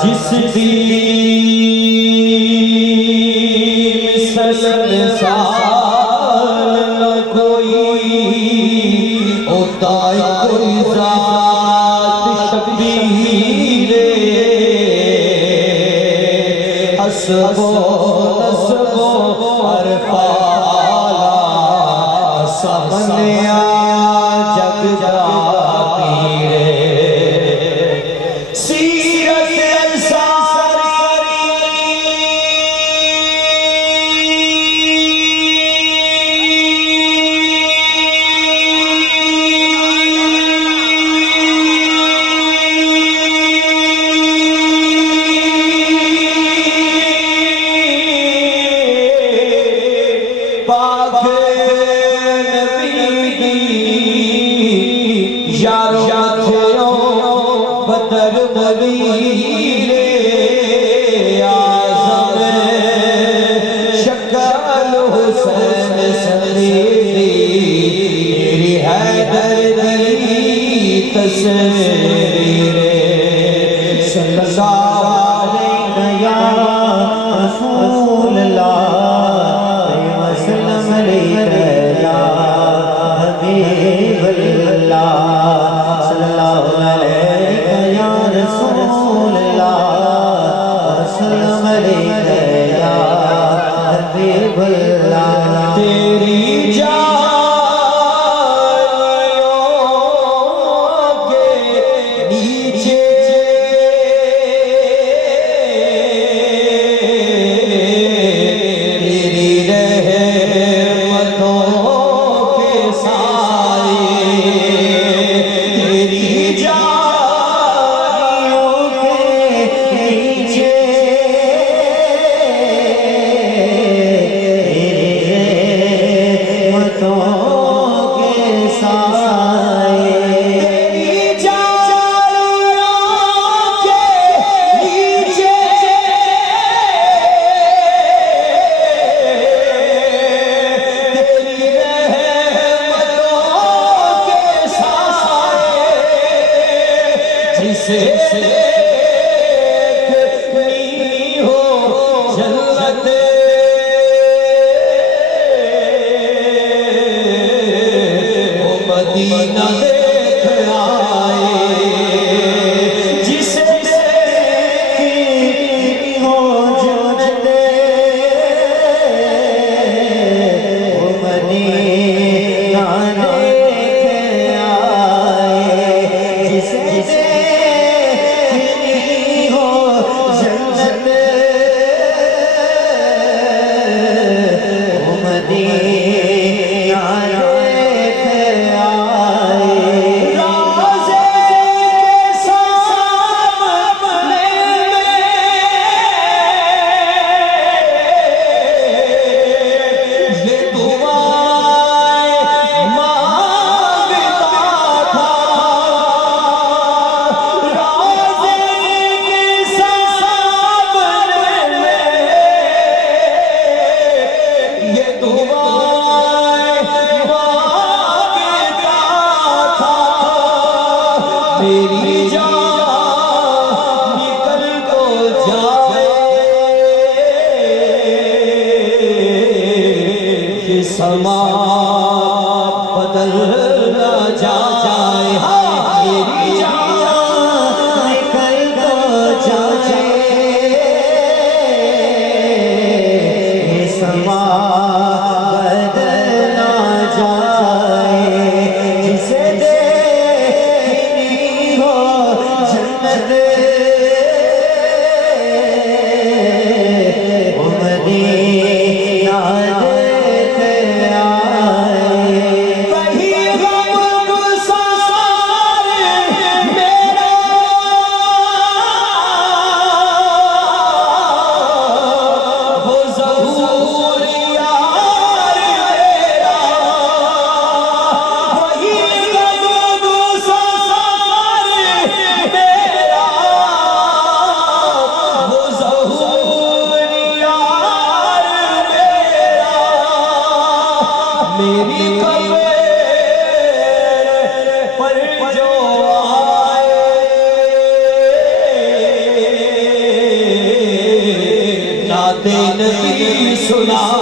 जिस दी संसार न कोई होता कोई जात शबीर हसबो नसबो अरफाला सबनिया जग जातीरे सीरत अंसारी पाक नबी दी यारो मथियो बदर नबीर आज़म शक्ल हुसैन सलीरी मेरी हैदर दी तस्वीर सल्लल्लाहु अलैहि या रसूल अल्लाह वसल्लम अलैहि या हबीब अल्लाह सल्लल्लाहु अलैहि या रसूल अल्लाह वसल्लम अलैहि या हबीब अल्लाह तेरी जानियों के नीचे तेरी रहमतों के साए तेरी जानियों के नीचे तेरी रहमतों नबी सुना